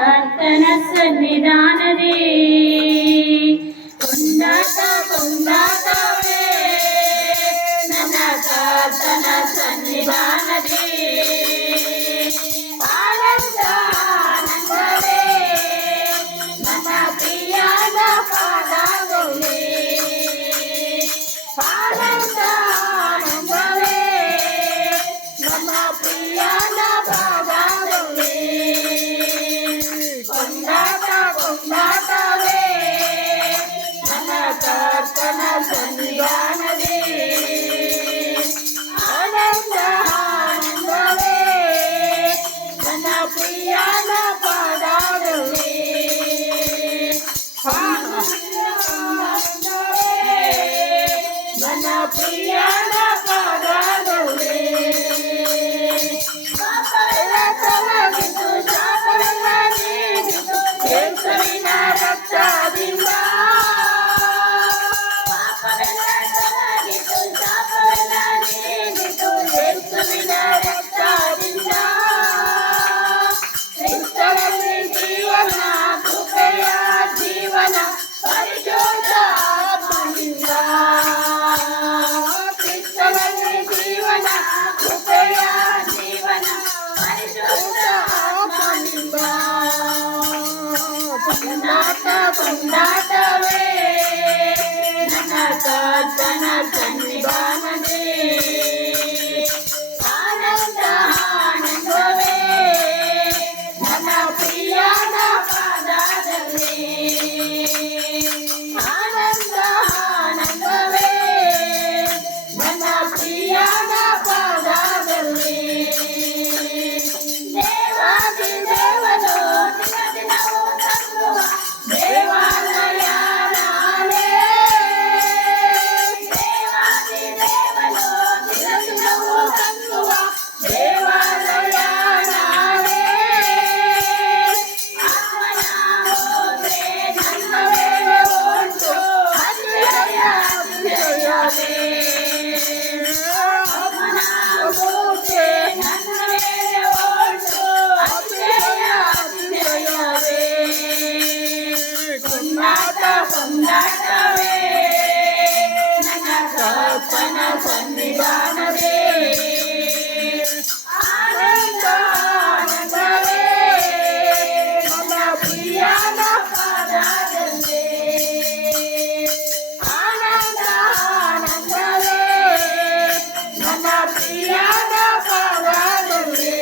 ಕರ್ತನ ಸನ್ನಿಧಾನದೇ ಕೊಂಡಾಟ ಕೊಂಡಾಟವೇ ನನ್ನ ಕರ್ತನ ಸನ್ನಿಧಾನದೇ ಆನಂದ ಆನಂದವೇ ನನ್ನ ಪ್ರಿಯನ ಪಾದಗಳೇ ಆನಂದ ಆನಂದವೇ ನನ್ನ ಪ್ರಿಯನ ಪಾದಗಳೇ ಕೊಂಡಾಟ ಕೊಂಡಾಟವೇ ನನ್ನ ಕರ್ತನ ಸನ್ನಿಧಾನದೇ ಆನಂದ ಆನಂದವೇ ನನ್ನ ಪ್ರಿಯನ ಪಾದಗಳೇ ಆನಂದವೇ ನನ್ನ ಪ್ರಿಯನ ಪಾದಗಳೇ ಪಾಪವೆಲ್ಲ ತೊಲಗಿತು ಶಾಪವೆಲ್ಲ ನೀಗಿತು ಯೇಸುವಿನ ರಕ್ತದಿಂದ ಪಾಪವೆಲ್ಲ ತೊಲಗಿತು ಶಾಪವೆಲ್ಲ ನೀಗಿತು ಯೇಸುವಿನ ರಕ್ತದಿಂದ ಕ್ರಿಸ್ತನಲ್ಲಿ ಜೀವನ ಕೃಪೆಯ ಜೀವನ ಪರಿಶುದ್ಧ ಆತ್ಮನಿಂದ ಕ್ರಿಸ್ತನಲ್ಲಿ ಜೀವನ ಕೃಪೆಯ ಜೀವನ ಪರಿಶುದ್ಧ ಆತ್ಮನಿಂದ ಕೊಂಡಾಟ ಕೊಂಡಾಟವೇ ನನ್ನ ಕರ್ತನ ಸನ್ನಿಧಾನದೇ ಆನಂದ ಆನಂದವೇ ನನ್ನ ಪ್ರಿಯನ ಪಾದದಲ್ಲಿ ಆನಂದ ಆನಂದವೇ ನನ್ನ ಪ್ರಿಯನ ಪಾದದಲ್ಲಿ ದೇವಾದಿ ದೇವನು ದಿನ ದಿನವೂ ತಂಗುವ ದೇವಾಲಯ ನಾನೇ ದೇವಾದಿ ದೇವನು ದಿನ ದಿನವೂ ತಂಗುವ ದೇವಾಲಯ ನಾನೇ ಆತ್ಮನ ಹೋದ್ರೆ ನನ್ನ ಮೇಲೆ ಉಂಟು ಅತಿಶಯ ಅತಿಶಯವೇ ಆತ್ಮನ ಹೋದ್ರೆ ನನ್ನ ಮೇಲೆ ಉಂಟು ಅತಿಶಯ ಅತಿಶಯವೇ ಕೊಂಡಾಟ ಕೊಂಡಾಟವೇ ನನ್ನ ಕರ್ತನ ಸನ್ನಿಧಾನದೇ ಆನಂದ ಆನಂದವೇ ನನ್ನ ಪ್ರಿಯನ ಪಾದದಲ್ಲಿ ಆನಂದ ಆನಂದವೇ ನನ್ನ ಪ್ರಿಯನ ಪಾದದಲ್ಲಿ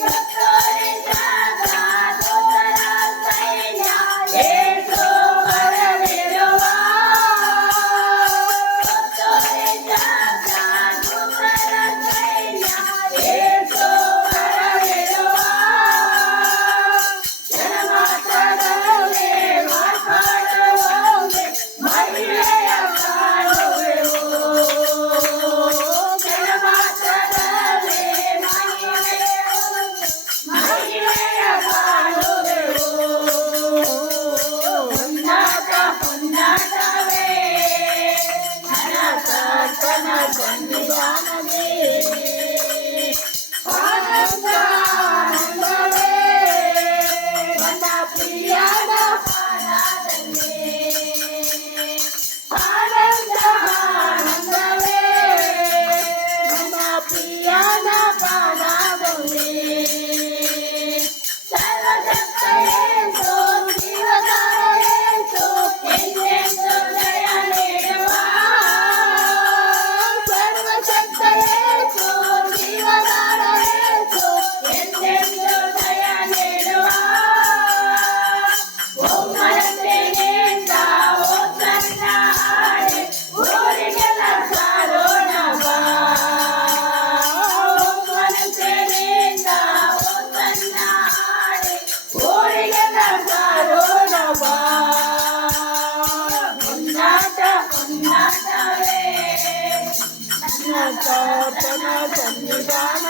ಕತ್ತರಿಸಿದ ದೂತರ ಸೈನ್ಯ ಯೇಸು ಬರಲಿರುವ ಕತ್ತರಿಸಿದ ದೂತರ ಸೈನ್ಯ ಯೇಸು ಬರಲಿರುವ ಜನಮಾತ್ರದಲ್ಲೇ ಮಾತಾಡುವಂತೆ ಮಹಿಳೆಯ ಕಾಣುವೆವು ಜನಮಾತ್ರದಲ್ಲೇ ಮಹಿಳೆಯ ಕಾಣುವೆವು ಕೊಂಡಾಟ ಕೊಂಡಾಟವೇ ನನ್ನ ಕರ್ತನ ಸನ್ನಿಧಾನದೇ ಆನಂದ ಆನಂದವೇ ನನ್ನ ಪ್ರಿಯನ ಪಾದದಲ್ಲಿ ಆನಂದ ಆನಂದವೇ ನನ್ನ ಪ್ರಿಯನ ಪಾದದಲ್ಲಿ ಸರ್ವಶಕ್ತ ಯೇಸು ಜೀವದಾರ ಯೇಸು ಎಂದೆಂದು ಜಯ ನೀಡುವ ಸರ್ವಶಕ್ತ ಯೇಸು ಜೀವದಾರ ಯೇಸು ಎಂದೆಂದು ಜಯ ನೀಡುವ ಒಮ್ಮನತೆಯಿಂದ ಓ ತನ್ನ ಹಾಡೆ ಊರಿಗೆಲ್ಲ ಸಾರೋಣ ಬಾ ಒಮ್ಮನತೆಯಿಂದ ಓ ತನ್ನ ಹಾಡೆ ಊರಿಗೆಲ್ಲ ಸಾರೋಣ ಬಾ ಕೊಂಡಾಟ ಕೊಂಡಾಟವೇ ನನ್ನ ಕರ್ತನ ಸನ್ನಿಧಾನ